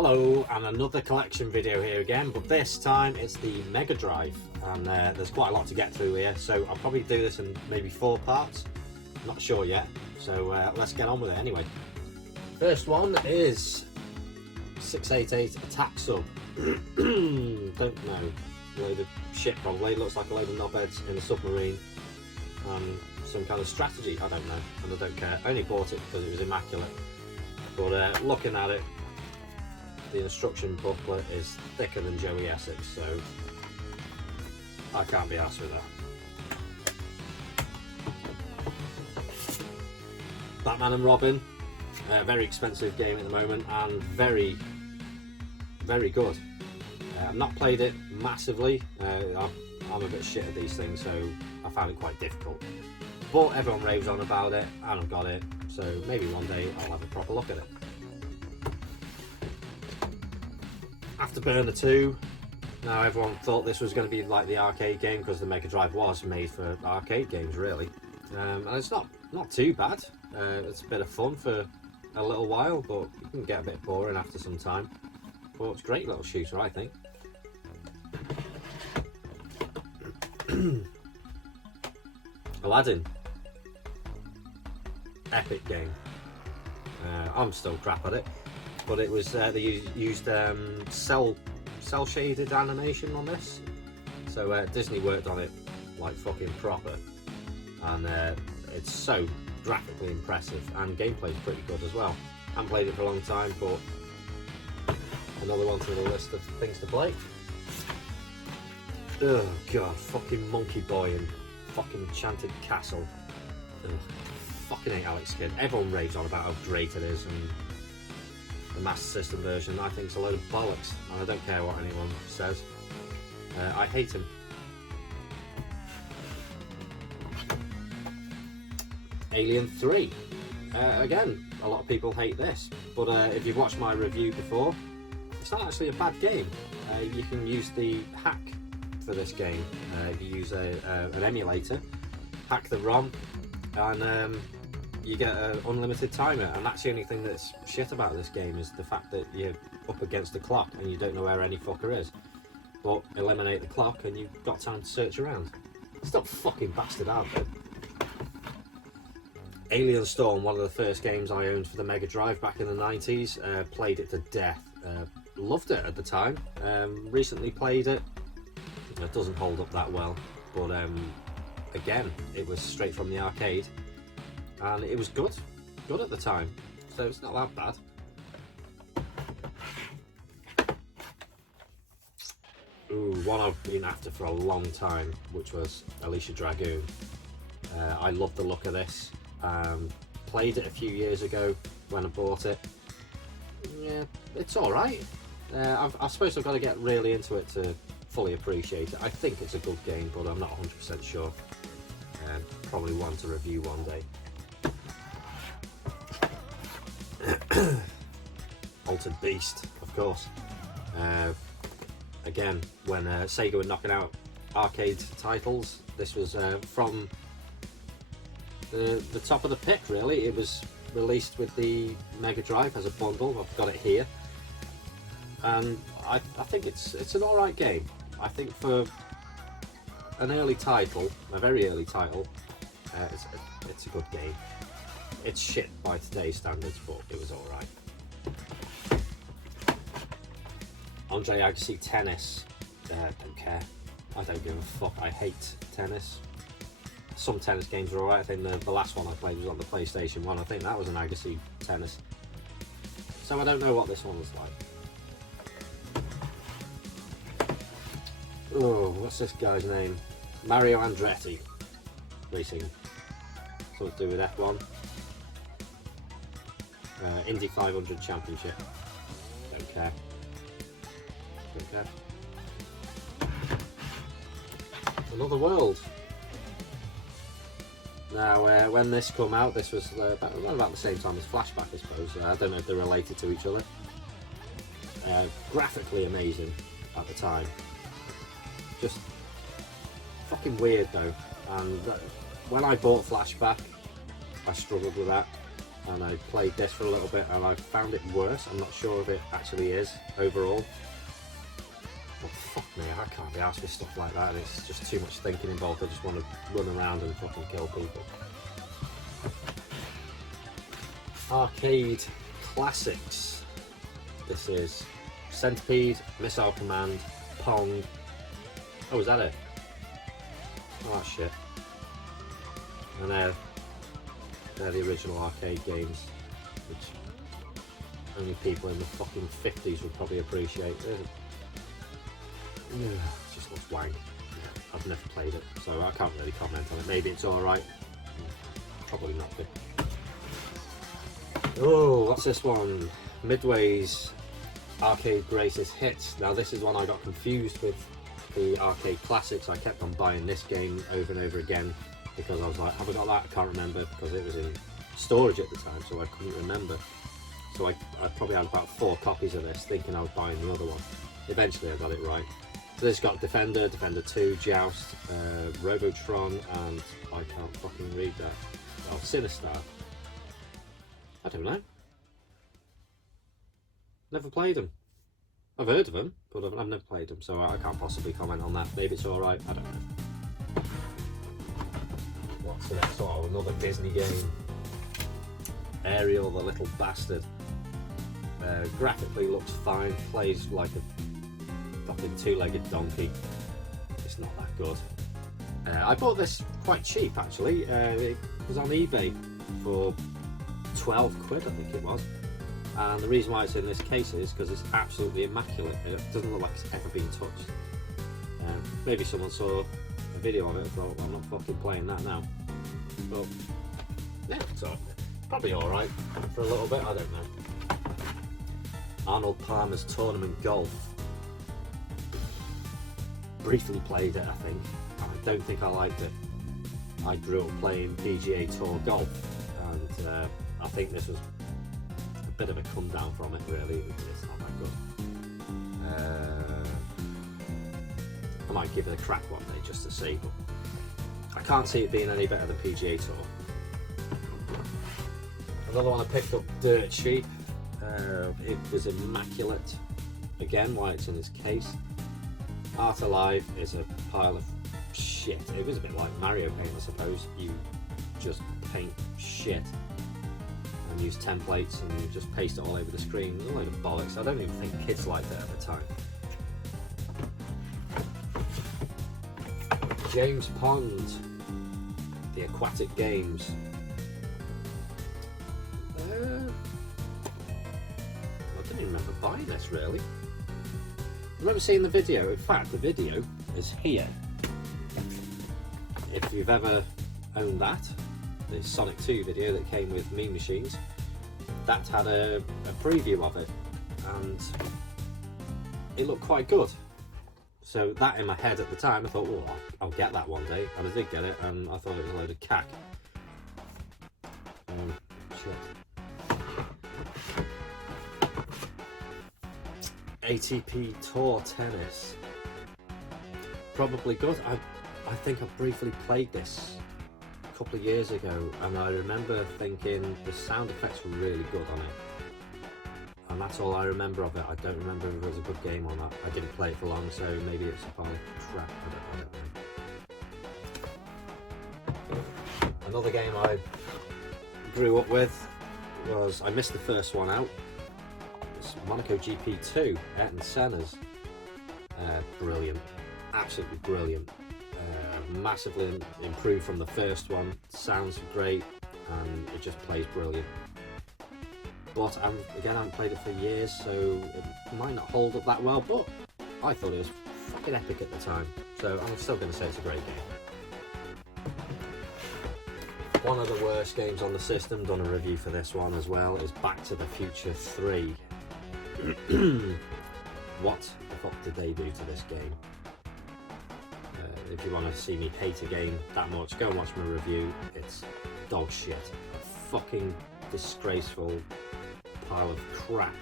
Hello, and another collection video here again, but this time it's the Mega Drive, and there's quite a lot to get through here, so I'll probably do this in maybe 4 parts. Not sure yet, so let's get on with it anyway. First one is 688 Attack Sub. Don't know, load of shit probably, looks like a load of knobheads in a submarine. Some kind of strategy, I don't know, and I don't care. I only bought it because it was immaculate, but looking at it, the instruction booklet is thicker than Joey Essex, so I can't be arsed with that. Batman and Robin, very expensive game at the moment, and very, very good. I've not played it massively. I'm a bit shit at these things, so I found it quite difficult. But everyone raves on about it, and I've got it, so maybe one day I'll have a proper look at it. Afterburner 2. Now everyone thought this was going to be like the arcade game because the Mega Drive was made for arcade games, really. And it's not too bad. It's a bit of fun for a little while, but it can get a bit boring after some time. But it's a great little shooter, I think. Aladdin. Epic game. I'm still crap at it. But it was they used cell shaded animation on this, so Disney worked on it like fucking proper, and it's so graphically impressive, and gameplay's pretty good as well. I haven't played it for a long time, but another one to the list of things to play. Oh god, fucking Monkey Boy and fucking Enchanted Castle. Ugh, fucking hate Alex Kidd. Everyone raves on about how great it is, and the Master System version I think is a load of bollocks, and I don't care what anyone says. I hate him. Alien 3. Again, a lot of people hate this, but if you've watched my review before, it's not actually a bad game. You can use the hack for this game. You use an emulator, hack the ROM, and you get an unlimited timer, and that's the only thing that's shit about this game, is the fact that you're up against the clock and you don't know where any fucker is. But eliminate the clock and you've got time to search around. Stop fucking bastard out there. Alien Storm, one of the first games I owned for the Mega Drive back in the 90s. Played it to death. Loved it at the time. Recently played it. It doesn't hold up that well, but again, it was straight from the arcade. And it was good at the time, so it's not that bad. Ooh, one I've been after for a long time, which was Alicia Dragoon. I love the look of this. Played it a few years ago when I bought it. Yeah, it's alright. I suppose I've got to get really into it to fully appreciate it. I think it's a good game, but I'm not 100% sure. Probably one to review one day. Altered Beast, of course. Again, when Sega were knocking out arcade titles, this was from the top of the pick, really. It was released with the Mega Drive as a bundle. I've got it here, and I think it's an alright game. I think for an early title, a very early title, it's a good game. It's shit by today's standards, but it was alright. Andre Agassi Tennis. Don't care. I don't give a fuck. I hate tennis. Some tennis games are alright. I think the last one I played was on the PlayStation 1. I think that was an Agassi Tennis. So I don't know what this one was like. Oh, what's this guy's name? Mario Andretti. Racing. Something to do with F1. Indy 500 Championship. Don't care. Don't care. Another World. Now, when this come out, this was about the same time as Flashback, I suppose. I don't know if they're related to each other. Graphically amazing at the time. Just fucking weird though. And when I bought Flashback, I struggled with that. and I played this for a little bit and I found it worse. I'm not sure if it actually is overall. But fuck me, I can't be arsed with stuff like that. It's just too much thinking involved. I just want to run around and fucking kill people. Arcade classics. This is Centipede, Missile Command, Pong. Oh, is that it? Oh shit. And they're the original arcade games, which only people in the fucking 50s would probably appreciate. It just looks wank. I've never played it, so I can't really comment on it. Maybe it's alright. Probably not good. Oh, what's this one? Midway's Arcade Greatest Hits. Now this is one I got confused with the arcade classics. I kept on buying this game over and over again because I was like, have I got that? I can't remember, because it was in storage at the time, so I couldn't remember. So I probably had about 4 copies of this, thinking I was buying the other one. Eventually I got it right. So this got Defender, Defender 2, Joust, Robotron, and I can't fucking read that. Oh, Sinistar. I don't know. Never played them. I've heard of them, but I've never played them, so I can't possibly comment on that. Maybe it's alright, I don't know. What's the next one? Oh, another Disney game. Ariel the Little Bastard. Graphically looks fine, plays like a fucking 2-legged donkey. It's not that good. I bought this quite cheap actually. It was on eBay for 12 quid, I think it was. And the reason why it's in this case is because it's absolutely immaculate. It doesn't look like it's ever been touched. Maybe someone saw a video of it and thought, well, I'm not fucking playing that now. But yeah, so probably alright for a little bit, I don't know. Arnold Palmer's Tournament Golf. Briefly played it, I think. I don't think I liked it. I grew up playing PGA Tour golf, and I think this was a bit of a come down from it, really. It's not that good. I might give it a crack one day just to see, but I can't see it being any better than PGA Tour. Another one I picked up, Dirt Cheap. It was immaculate. Again, why it's in this case. Art Alive is a pile of shit. It was a bit like Mario Paint, I suppose. You just paint shit and use templates and you just paste it all over the screen. There's a load of bollocks. I don't even think kids liked it at the time. James Pond, the aquatic games. I don't even remember buying this really. I remember seeing the video. In fact, the video is here. If you've ever owned that, the Sonic 2 video that came with Mean Machines, that had a preview of it, and it looked quite good. So that in my head at the time, I thought, well, I'll get that one day, and I did get it, and I thought it was a load of cack. Shit. ATP Tour Tennis. Probably good. I think I briefly played this a couple of years ago, and I remember thinking the sound effects were really good on it. And that's all I remember of it. I don't remember if it was a good game or not. I didn't play it for long, so maybe it's a pile of crap. I don't know. Another game I grew up with was, I missed the first one out. It's Monaco GP2, Ayrton Senna's. Brilliant, absolutely brilliant. Massively improved from the first one. Sounds great, and it just plays brilliant. But again, I haven't played it for years, so it might not hold up that well. But I thought it was fucking epic at the time, so I'm still going to say it's a great game. One of the worst games on the system, done a review for this one as well, is Back to the Future 3. What the fuck did they do to this game? If you want to see me hate a game that much, go and watch my review. It's dog shit. A fucking disgraceful pile of crap,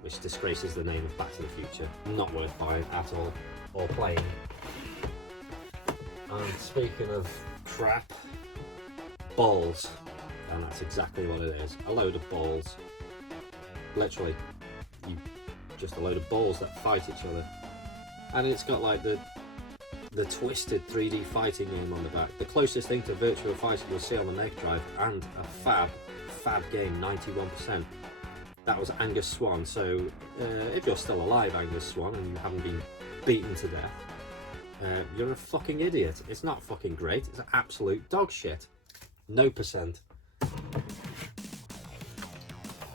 which disgraces the name of Back to the Future. Not worth buying at all, or playing. And speaking of crap, balls. And that's exactly what it is. A load of balls. Literally, just a load of balls that fight each other. And it's got like the twisted 3D fighting game on the back. The closest thing to virtual fighting you'll see on the Mega Drive, and a fab game, 91%. That was Angus Swan. So if you're still alive, Angus Swan, and you haven't been beaten to death, you're a fucking idiot. It's not fucking great. It's absolute dog shit. No percent.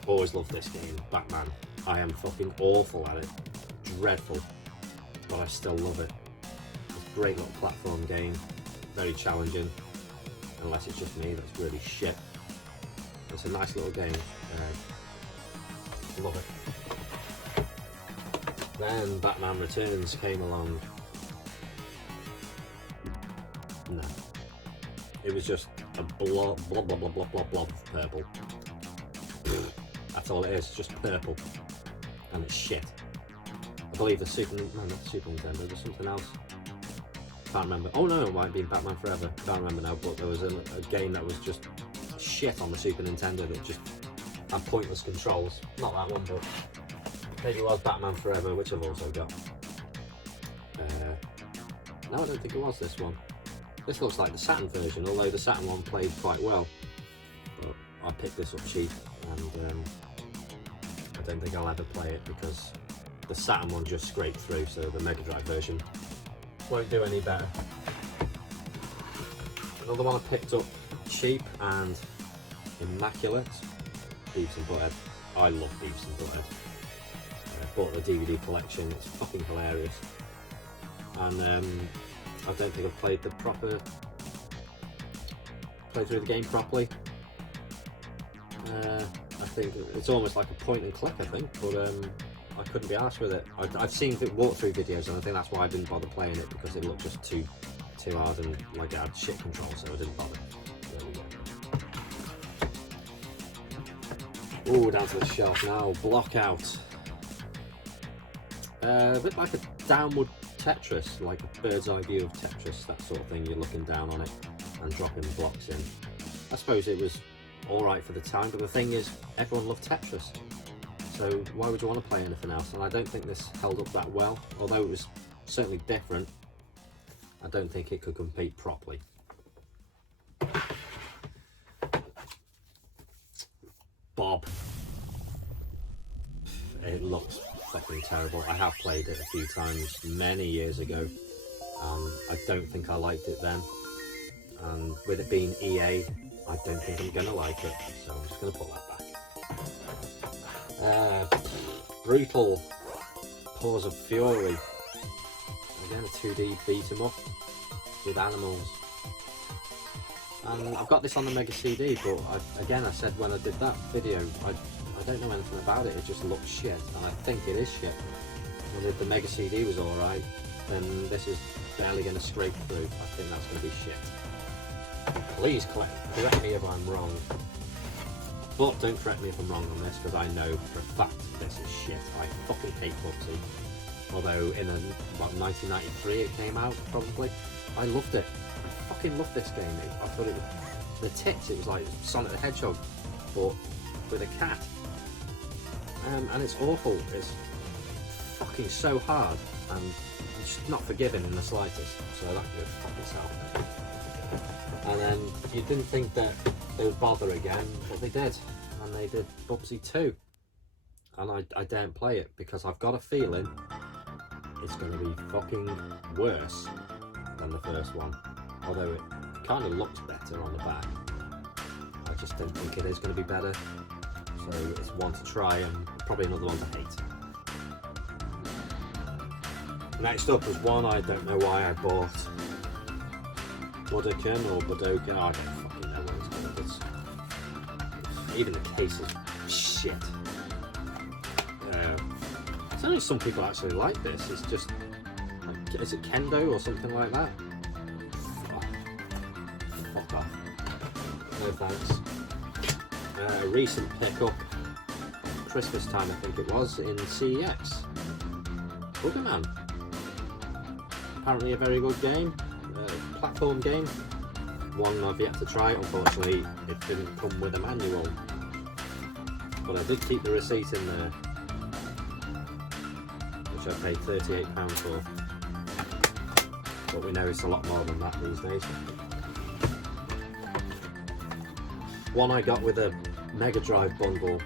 Always loved this game, Batman. I am fucking awful at it. Dreadful. But I still love it. It's a great little platform game. Very challenging. Unless it's just me that's really shit. It's a nice little game. Love it. Then Batman Returns came along. No. It was just a blob of purple. That's all it is, just purple. And it's shit. I believe not Super Nintendo, there's something else. Can't remember. Oh no, it might have been Batman Forever. Can't remember now, but there was a game that was just shit on the Super Nintendo that just had pointless controls. Not that one, but maybe it was Batman Forever, which I've also got. No, I don't think it was this one. This looks like the Saturn version, although the Saturn one played quite well. But I picked this up cheap, and I don't think I'll ever play it because the Saturn one just scraped through, so the Mega Drive version won't do any better. Another one I picked up cheap and immaculate, Beavis and Butthead. I love Beavis and Butthead. Bought the DVD collection, it's fucking hilarious. And I don't think I've played through the game properly. I think it's almost like a point and click, I think, but I couldn't be arsed with it. I've seen walkthrough videos, and I think that's why I didn't bother playing it, because it looked just too hard and like it had shit control, so I didn't bother. There we go. Ooh, down to the shelf now. Blockout. A bit like a downward Tetris, like a bird's eye view of Tetris, that sort of thing. You're looking down on it and dropping blocks in. I suppose it was alright for the time, but the thing is, everyone loved Tetris. So why would you want to play anything else? And I don't think this held up that well. Although it was certainly different, I don't think it could compete properly. Bob. It looks fucking terrible. I have played it a few times many years ago. I don't think I liked it then. And with it being EA, I don't think I'm gonna like it. So I'm just gonna put that back. Brutal. Paws of Fury. Again, a 2D beat 'em up with animals. And I've got this on the Mega CD, but I said when I did that video, I don't know anything about it. It just looks shit, and I think it is shit. And if the Mega CD was alright, then this is barely going to scrape through. I think that's going to be shit. Please correct me if I'm wrong. But don't correct me if I'm wrong on this, because I know for a fact this is shit. I fucking hate Bubsy. Although in 1993 it came out, probably. I loved it. I fucking loved this game. I thought it was the tits. It was like Sonic the Hedgehog, but with a cat. And it's awful. It's fucking so hard, and just not forgiving in the slightest. So that could fuck itself. And then you didn't think that they would bother again, but they did. And they did Bubsy 2. And I daren't play it because I've got a feeling it's going to be fucking worse than the first one. Although it kind of looks better on the back, I just don't think it is going to be better. So it's one to try and probably another one to hate. Next up was one I don't know why I bought. Budokan or Budokan, I don't fucking know what it's called. Even the case is shit. It's only some people actually like this. It's just, like, is it Kendo or something like that? Fuck off. No thanks. A recent pickup, Christmas time I think it was, in CEX. Boogerman. Apparently a very good game, platform game. one I've yet to try. Unfortunately, it didn't come with a manual, but I did keep the receipt in there, which I paid £38 for. But we know it's a lot more than that these days. One I got with a Mega Drive bundle.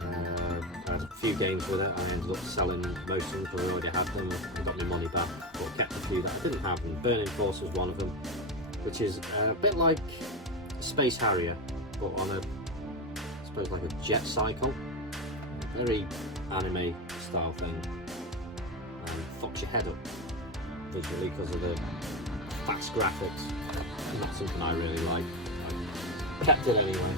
I had a few games with it. I ended up selling most of them because I already had them and got my money back, but kept a few that I didn't have, and Burning Force was one of them, which is a bit like Space Harrier, but on a, I suppose, like a jet cycle. Very anime style thing, and fucks your head up visually because of the fast graphics. Not something I really like. I kept it anyway.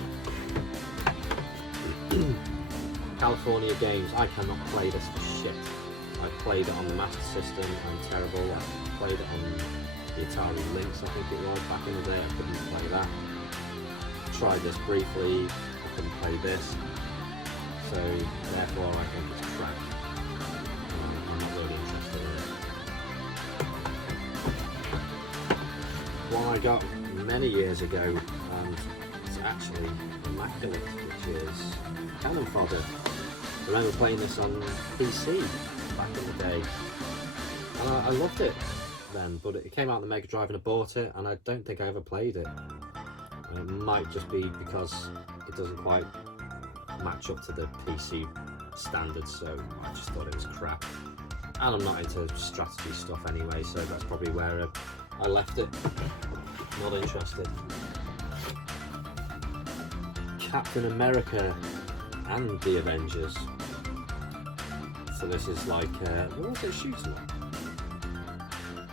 California Games, I cannot play this for shit. I played it on the Master System, I'm terrible. I played it on the Atari Lynx, I think it was, back in the day. I couldn't play that. Tried this briefly, I couldn't play this. So therefore I think it's crap. I'm not really interested in it. One I got many years ago, and it's actually immaculate, which is Cannon Fodder. I remember playing this on PC back in the day, and I loved it then, but it came out on the Mega Drive and I bought it, and I don't think I ever played it. And it might just be because it doesn't quite match up to the PC standards, so I just thought it was crap. And I'm not into strategy stuff anyway, so that's probably where I left it. Not interested. Captain America and the Avengers. So this is like, what was it, shoot 'em up?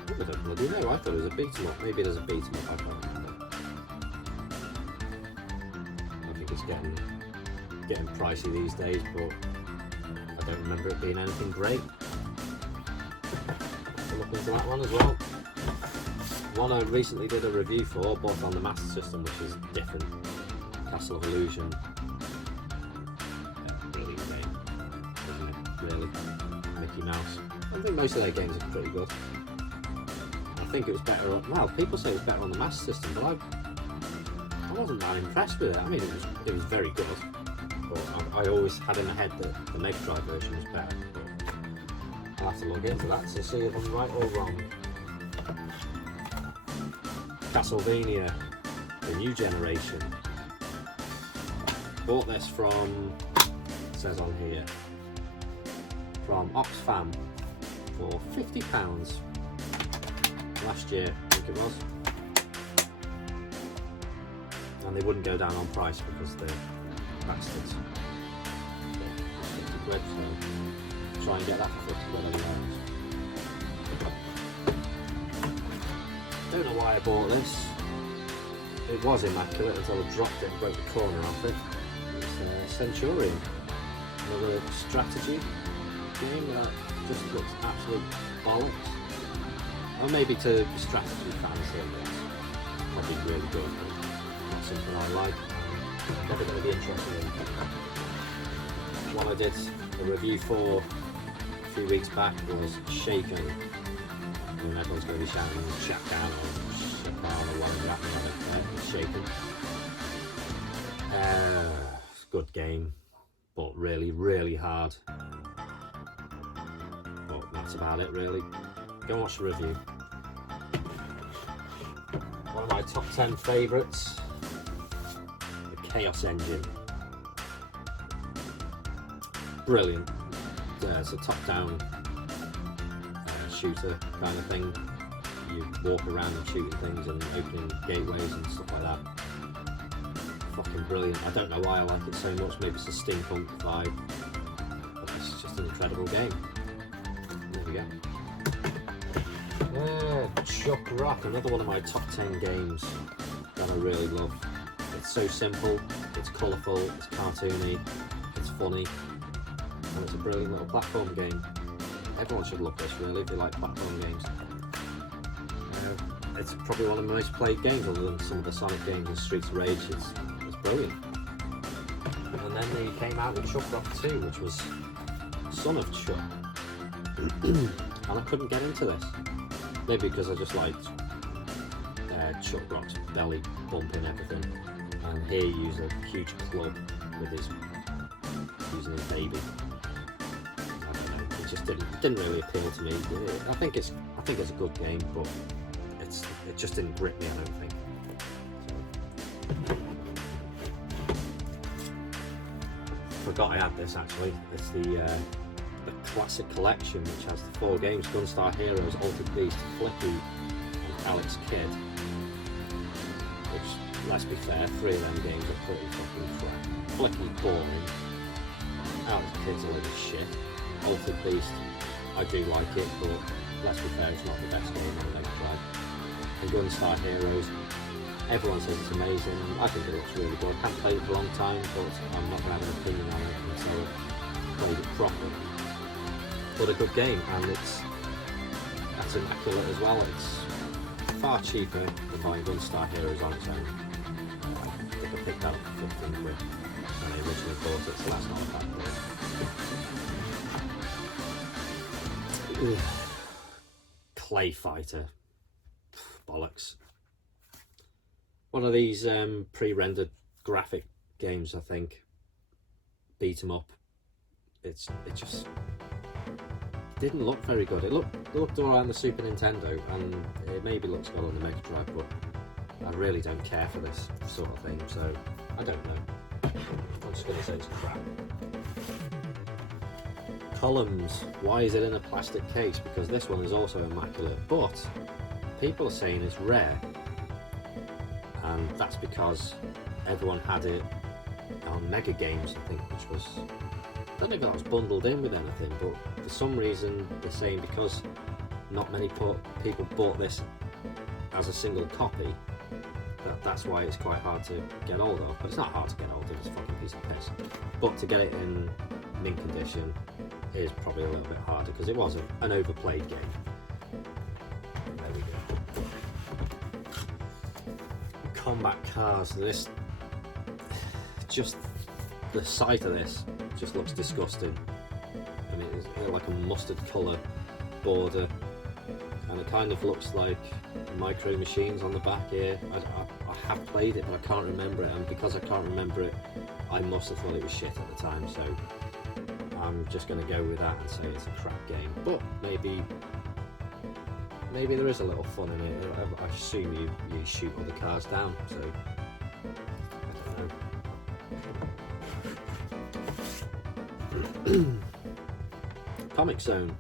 I don't bloody know, I thought it was a beat 'em up. Maybe there's a beat 'em up, I can't remember. I think it's getting pricey these days, but I don't remember it being anything great. I'll look into that one as well. One I recently did a review for, both on the Master System, which is different. Castle of Illusion. Brilliant game, isn't it? Really. Mickey Mouse. I think most of their games are pretty good. I think it was better on, well, people say it was better on the Master System, but I wasn't that impressed with it. I mean, it was very good, but I always had in my head that the Mega Drive version was better. But I'll have to look into that to see if I'm right or wrong. Castlevania, the new generation. Bought this from, it says on here, from Oxfam for £50 last year, I think it was. And they wouldn't go down on price because they're bastards. So, £50, so try and get that for £50 anywhere. Don't know why I bought this. It was immaculate until I dropped it and broke the corner off it. It's Centurion, another strategy game that just looks absolute bollocks. Or maybe to strategy fans, it's probably really good, but not something I like. Never going to be interested in. One I did a review for a few weeks back was Shaken. And everyone's going to be shouting "Shut down" or "Shut down" or whatever that it's Shaken. It's a good game, but really, really hard. But that's about it, really. Go and watch the review. One of my top 10 favourites, the Chaos Engine. Brilliant. It's a top-down shooter kind of thing. You walk around and shooting things and opening gateways and stuff like that. Fucking brilliant. I don't know why I like it so much. Maybe it's a steampunk vibe, but it's just an incredible game. There we go. Chuck Rock, another one of my top 10 games that I really love. It's so simple, it's colourful, it's cartoony, it's funny, and it's a brilliant little platform game. Everyone should love this, really, if you like platform games. It's probably one of the most played games, other than some of the Sonic games and Streets of Rage. It's brilliant. And then they came out with Chuck Rock 2, which was Son of Chuck. And I couldn't get into this. Maybe because I just liked chuck blocks, belly bumping everything, and here you use a huge club with his using his baby. I don't know, it just didn't really appeal to me. I think it's a good game, but it just didn't grip me, I don't think. So. Forgot I had this actually. It's the classic collection, which has the 4 games: Gunstar Heroes, Altered Beast, Flicky, and Alex Kidd. Which, let's be fair, 3 of them games are pretty fucking crap. Flicky's boring. Alex Kidd's a little shit. Altered Beast, I do like it, but let's be fair, it's not the best game on the Mega Drive. And Gunstar Heroes, everyone says it's amazing. I think it looks really good. I haven't played it for a long time, but I'm not going to have an opinion on it until I've played it properly. But a good game, and that's immaculate as well. It's far cheaper than buying Gunstar Heroes on its own. I think I picked that up for 15 quid when I originally bought it, so that's not a bad deal. Clay Fighter. Bollocks. One of these pre-rendered graphic games, I think. Beat 'em up. It just didn't look very good. It looked alright on the Super Nintendo, and it maybe looks good on the Mega Drive, but I really don't care for this sort of thing, so I don't know. I'm just going to say it's crap. Columns. Why is it in a plastic case? Because this one is also immaculate, but people are saying it's rare, and that's because everyone had it on Mega Games, I think, which was, I don't know if that was bundled in with anything, but for some reason they're saying because not many people bought this as a single copy, that's why it's quite hard to get hold of. But it's not hard to get hold of, it's a fucking piece of piss. But to get it in mint condition is probably a little bit harder, because it was an overplayed game. There we go. Combat cars. This, just the sight of this just looks disgusting. I mean, it's like a mustard colour border, and it kind of looks like Micro Machines on the back here. I have played it, but I can't remember it, and because I can't remember it, I must have thought it was shit at the time, so I'm just going to go with that and say it's a crap game. But maybe there is a little fun in it. I assume you shoot other cars down, so I don't know. Comic Zone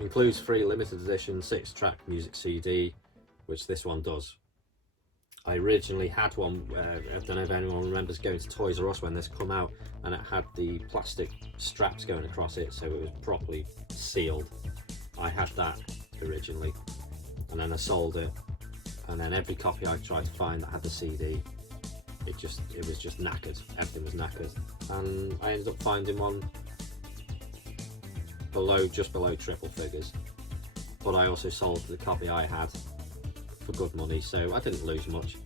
includes free limited edition 6-track music CD, which this one does. I originally had one, I don't know if anyone remembers going to Toys R Us when this came out, and it had the plastic straps going across it, so it was properly sealed. I had that originally, and then I sold it, and then every copy I tried to find that had the CD, it was just knackered. Everything was knackered, and I ended up finding one just below triple figures. But I also sold the copy I had for good money, so I didn't lose much.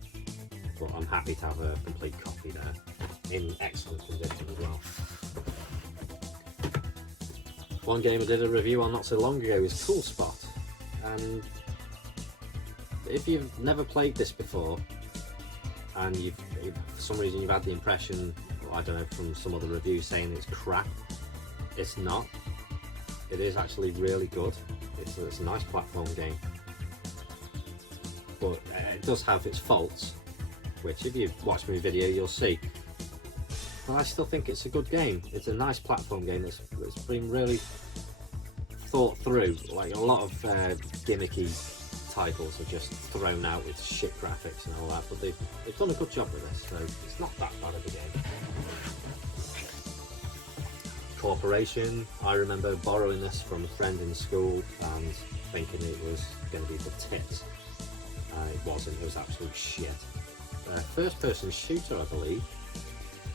But I'm happy to have a complete copy there, in excellent condition as well. One game I did a review on not so long ago is Cool Spot, and if you've never played this before, and for some reason you've had the impression, I don't know, from some other reviews saying it's crap, it's not. It is actually really good. It's a nice platform game, but it does have its faults, which if you watch my video you'll see. But I still think it's a good game. It's a nice platform game that's been really thought through. Like a lot of gimmicky titles are just thrown out with shit graphics and all that, but they've done a good job with this, so it's not that bad of a game. Corporation. I remember borrowing this from a friend in school and thinking it was going to be the tits. It wasn't. It was absolute shit. First-person shooter, I believe,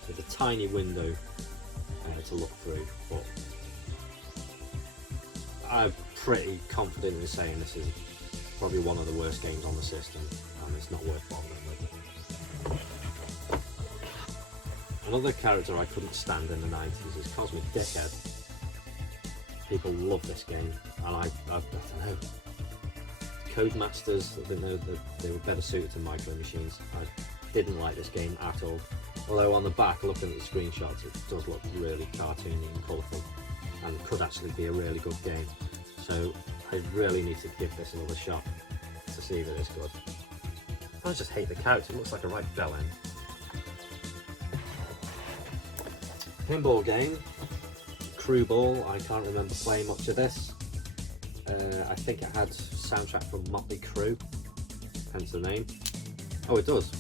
with a tiny window to look through. But I'm pretty confident in saying this is probably one of the worst games on the system, and it's not worth bothering with. Another character I couldn't stand in the 90s is Cosmic Dickhead. People love this game, and I don't know. Codemasters. I think they were better suited to Micro Machines. I didn't like this game at all. Although on the back, looking at the screenshots, it does look really cartoony and colourful, and could actually be a really good game. So I really need to give this another shot to see if it is good. I just hate the couch, it looks like a right bell end. Pinball game, Crew Ball. I can't remember playing much of this. I think it had soundtrack from Motley Crue, hence the name. Oh, it does,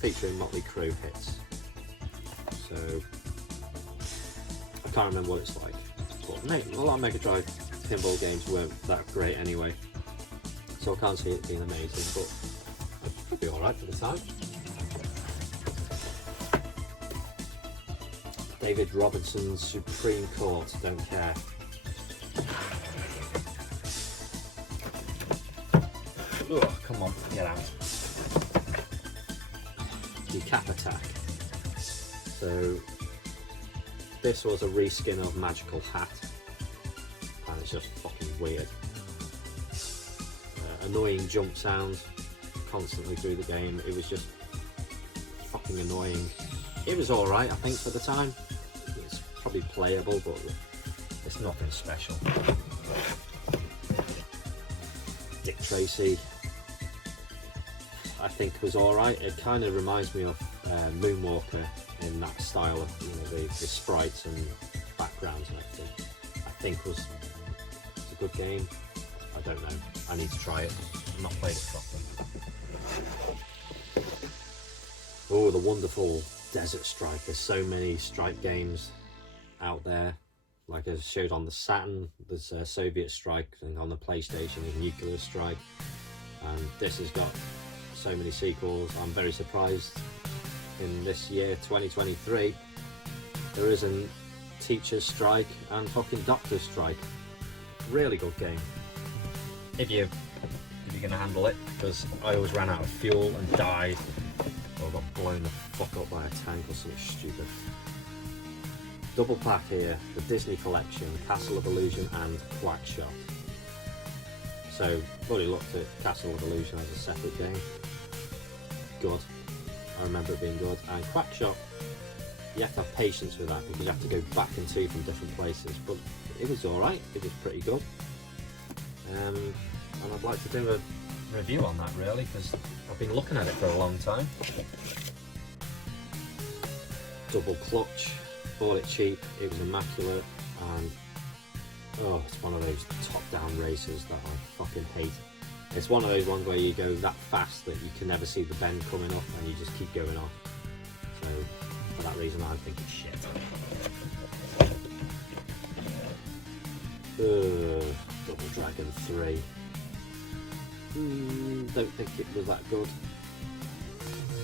featuring Motley Crue hits. So I can't remember what it's like. But a lot of Mega Drive pinball games weren't that great anyway, so I can't see it being amazing, but it'll be alright for the time. David Robinson's Supreme Court, don't care. Ugh, come on, get out. Decap Attack. So this was a reskin of Magical Hat, and it's just fucking weird. Annoying jump sounds constantly through the game. It was just fucking annoying. It was alright, I think, for the time. It's probably playable, but it's nothing special. Dick Tracy, I think, was alright. It kind of reminds me of Moonwalker in that style of, you know, the sprites and backgrounds and everything. I think was a good game. I don't know. I need to try it. I've not played it properly. Oh, the wonderful Desert Strike. There's so many Strike games out there. Like I showed on the Saturn, there's Soviet Strike, and on the PlayStation there's Nuclear Strike. And this has got so many sequels. I'm very surprised in this year 2023 there isn't Teacher's Strike and fucking Doctor's Strike. Really good game if you're gonna handle it, because I always ran out of fuel and died, or got blown the fuck up by a tank or something stupid. Double pack here, the Disney Collection, Castle of Illusion and Quackshot. So I've already looked at Castle of Illusion as a separate game. Good. I remember it being good. And Quackshot, you have to have patience with that because you have to go back and to from different places. But it was alright, it was pretty good. And I'd like to do a review on that really, because I've been looking at it for a long time. Double Clutch, bought it cheap, it was immaculate, and oh, it's one of those top-down races that I fucking hate. It's one of those ones where you go that fast that you can never see the bend coming up and you just keep going off. So for that reason I think it's shit. Double Dragon 3. Don't think it was that good.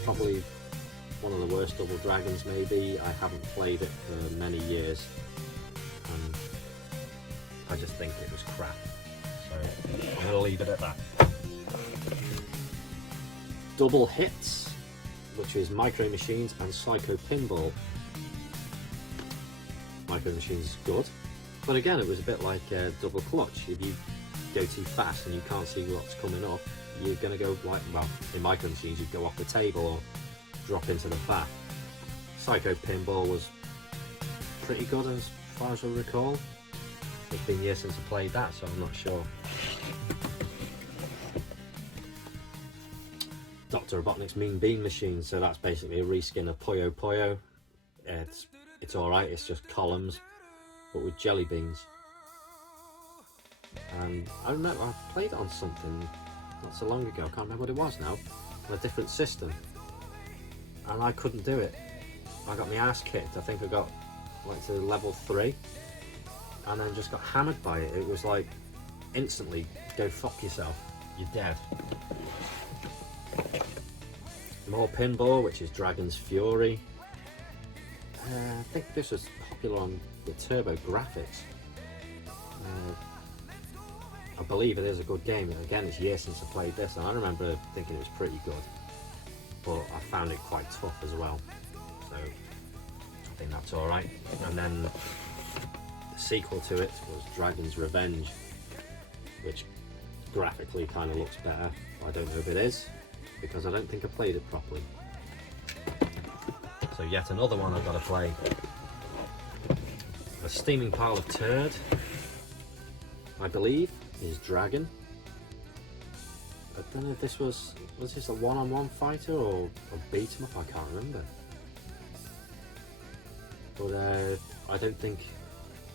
Probably one of the worst Double Dragons maybe. I haven't played it for many years and I just think it was crap. So I'm going to leave it at that. Double Hits, which is Micro Machines and Psycho Pinball. Micro Machines is good, but again it was a bit like Double Clutch. If you go too fast and you can't see what's coming up, you're going to go like, well, in Micro Machines you'd go off the table or drop into the bath. Psycho Pinball was pretty good as far as I recall. It's been years since I played that, so I'm not sure. Dr. Robotnik's Mean Bean Machine, so that's basically a reskin of Puyo Puyo. It's alright, it's just columns, but with jelly beans. And I remember I played it on something not so long ago, I can't remember what it was now, on a different system. And I couldn't do it. I got my ass kicked. I think I got like to level 3 and then just got hammered by it. It was like instantly, go fuck yourself, you're dead. More pinball, which is Dragon's Fury. I think this was popular on the Turbo Graphics. I believe it is a good game. Again, it's years since I played this, and I remember thinking it was pretty good, but I found it quite tough as well. So I think that's alright. And then the sequel to it was Dragon's Revenge, which graphically kind of looks better. I don't know if it is, because I don't think I played it properly. So yet another one I've got to play. A steaming pile of turd, I believe, is Dragon. I don't know if this was this a one-on-one fighter or a beat 'em up, I can't remember. But I don't think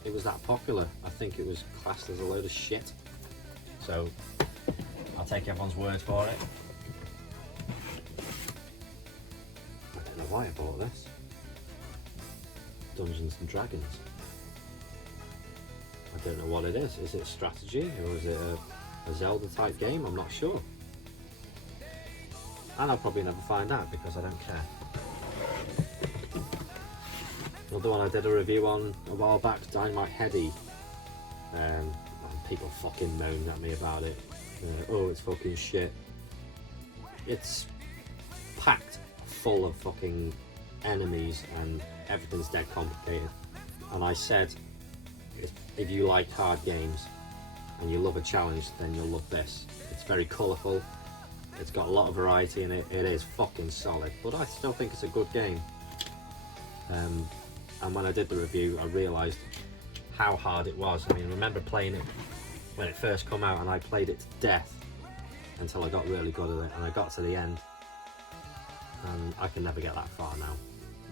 it was that popular. I think it was classed as a load of shit. So I'll take everyone's word for it. I don't know why I bought this. Dungeons and Dragons. I don't know what it is. Is it strategy or is it a Zelda type game? I'm not sure. And I'll probably never find out because I don't care. Another one I did a review on a while back, Dynamite Heady. And people fucking moaned at me about it. Oh, it's fucking shit. It's packed full of fucking enemies and everything's dead complicated. And I said, if you like hard games and you love a challenge, then you'll love this. It's very colourful, it's got a lot of variety in it, it is fucking solid, but I still think it's a good game. And when I did the review, I realised how hard it was. I mean, I remember playing it when it first came out and I played it to death until I got really good at it, and I got to the end and I can never get that far now.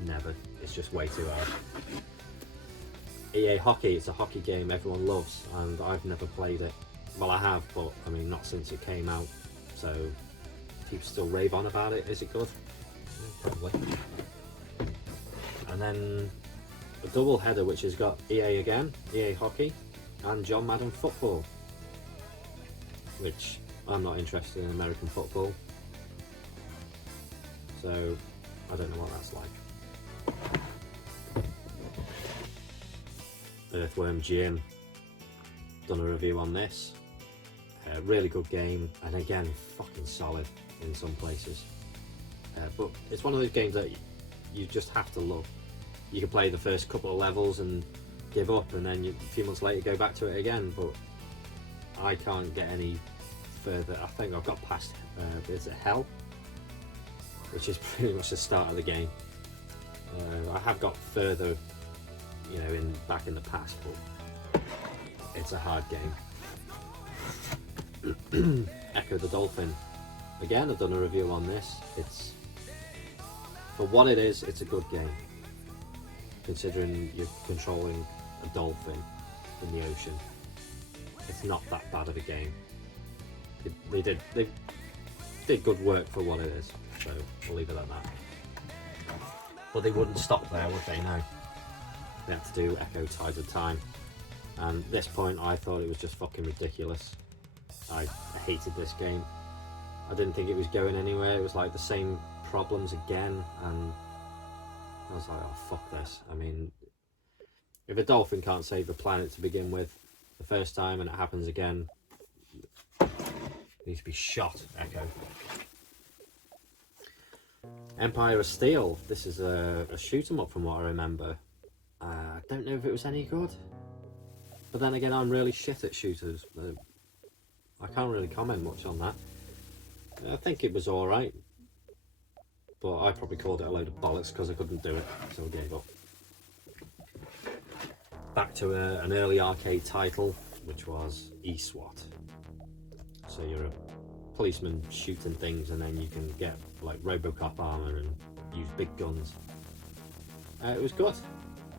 Never. It's just way too hard. EA Hockey, it's a hockey game everyone loves, and I've never played it. Well, I have, but I mean, not since it came out. So people still rave on about it. Is it good? Yeah, probably. And then a double header which has got EA again, EA Hockey, and John Madden Football, which I'm not interested in American football, so I don't know what that's like. Earthworm Jim, done a review on this. Really good game, and again, fucking solid in some places. But it's one of those games that you just have to love. You can play the first couple of levels and give up, and then a few months later go back to it again, but I can't get any further. I think I've got past, is it Hell? Which is pretty much the start of the game. I have got further, you know, back in the past, but it's a hard game. Echo the Dolphin. Again, I've done a review on this. It's, for what it is, it's a good game. Considering you're controlling a dolphin in the ocean, it's not that bad of a game. They did good work for what it is, so we'll leave it at that. But they wouldn't stop there, would they? No. They had to do Echo Tides of Time, and at this point I thought it was just fucking ridiculous. I hated this game. I didn't think it was going anywhere. It was like the same problems again, and I was like, oh fuck this. I mean, if a dolphin can't save the planet to begin with the first time and it happens again, it needs to be shot, Echo. Empire of Steel. This is a shoot 'em up from what I remember. I don't know if it was any good, but then again, I'm really shit at shooters. I can't really comment much on that. I think it was alright, but I probably called it a load of bollocks because I couldn't do it, so I gave up. Back to an early arcade title, which was eSWAT. So you're a policeman shooting things, and then you can get like Robocop armor and use big guns. It was good.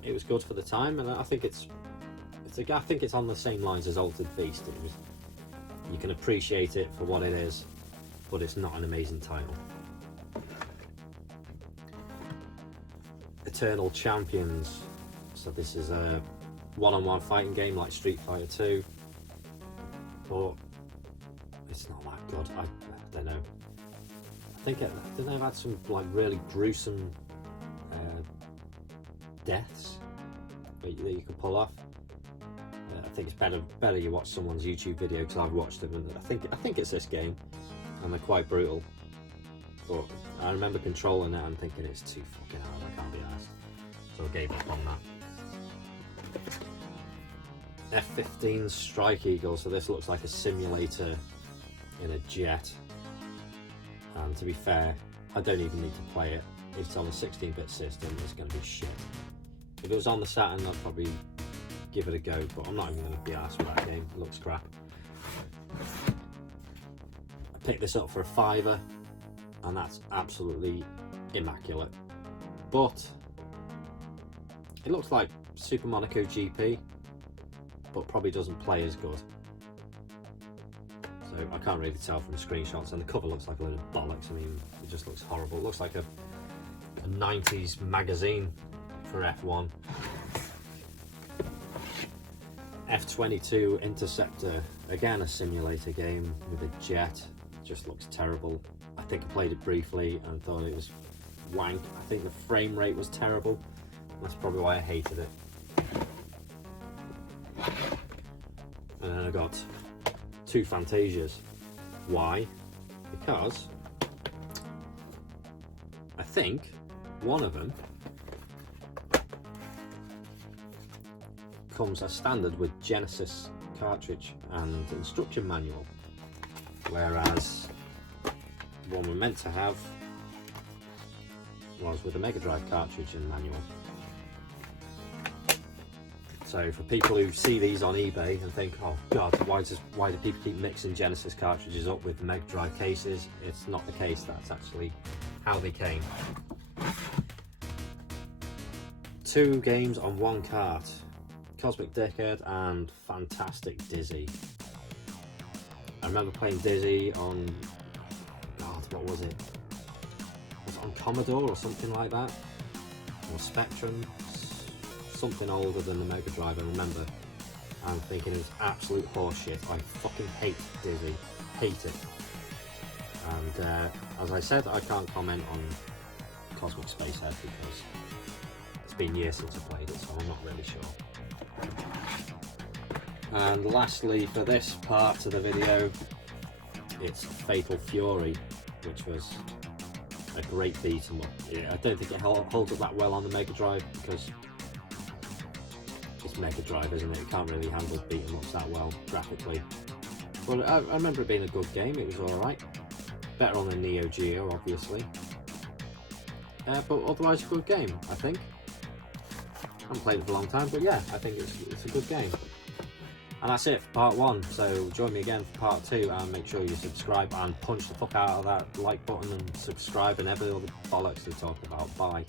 It was good for the time, and I think I think it's on the same lines as Altered Beast. You can appreciate it for what it is, but it's not an amazing title. Eternal Champions. So this is a one-on-one fighting game like Street Fighter 2, but it's not that good. I don't know. I think they've had some like really gruesome deaths that you can pull off. I think it's better you watch someone's YouTube video, because I've watched them, and I think it's this game, and they're quite brutal. But I remember controlling it and thinking it's too fucking hard, I can't be arsed. So I gave up on that. F-15 Strike Eagle. So this looks like a simulator in a jet, and to be fair, I don't even need to play it. It's on a 16-bit system, it's going to be shit. If it was on the Saturn, I'd probably give it a go, but I'm not even going to be arsed with that game. It looks crap. I picked this up for £5, and that's absolutely immaculate. But it looks like Super Monaco GP, but probably doesn't play as good. So I can't really tell from the screenshots, and the cover looks like a load of bollocks. I mean, it just looks horrible. It looks like a 90s magazine for F1. F22 Interceptor, again a simulator game with a jet, just looks terrible. I think I played it briefly and thought it was wank. I think the frame rate was terrible. That's probably why I hated it. And then I got 2 Fantasias. Why? Because I think one of them comes as standard with Genesis cartridge and instruction manual, whereas the one we're meant to have was with a Mega Drive cartridge and manual. So for people who see these on eBay and think, oh god, why do people keep mixing Genesis cartridges up with Mega Drive cases? It's not the case. That's actually how they came. 2 games on 1 cart. Cosmic Dickhead and Fantastic Dizzy. I remember playing Dizzy on, god, what was it? Was it on Commodore or something like that? Or Spectrum? Something older than the Mega Drive, I remember. And thinking it was absolute horseshit. I fucking hate Dizzy. Hate it. And as I said, I can't comment on Cosmic Spacehead because it's been years since I played it, so I'm not really sure. And lastly, for this part of the video, it's Fatal Fury, which was a great beat 'em up. Yeah, I don't think it holds up that well on the Mega Drive because it's Mega Drive, isn't it? It can't really handle beat 'em ups that well graphically. But I remember it being a good game. It was alright. Better on the Neo Geo, obviously. But otherwise a good game, I think. I haven't played it for a long time, but yeah, I think it's a good game. And that's it for part 1, so join me again for part 2, and make sure you subscribe and punch the fuck out of that like button and subscribe and every other bollocks we talk about. Bye.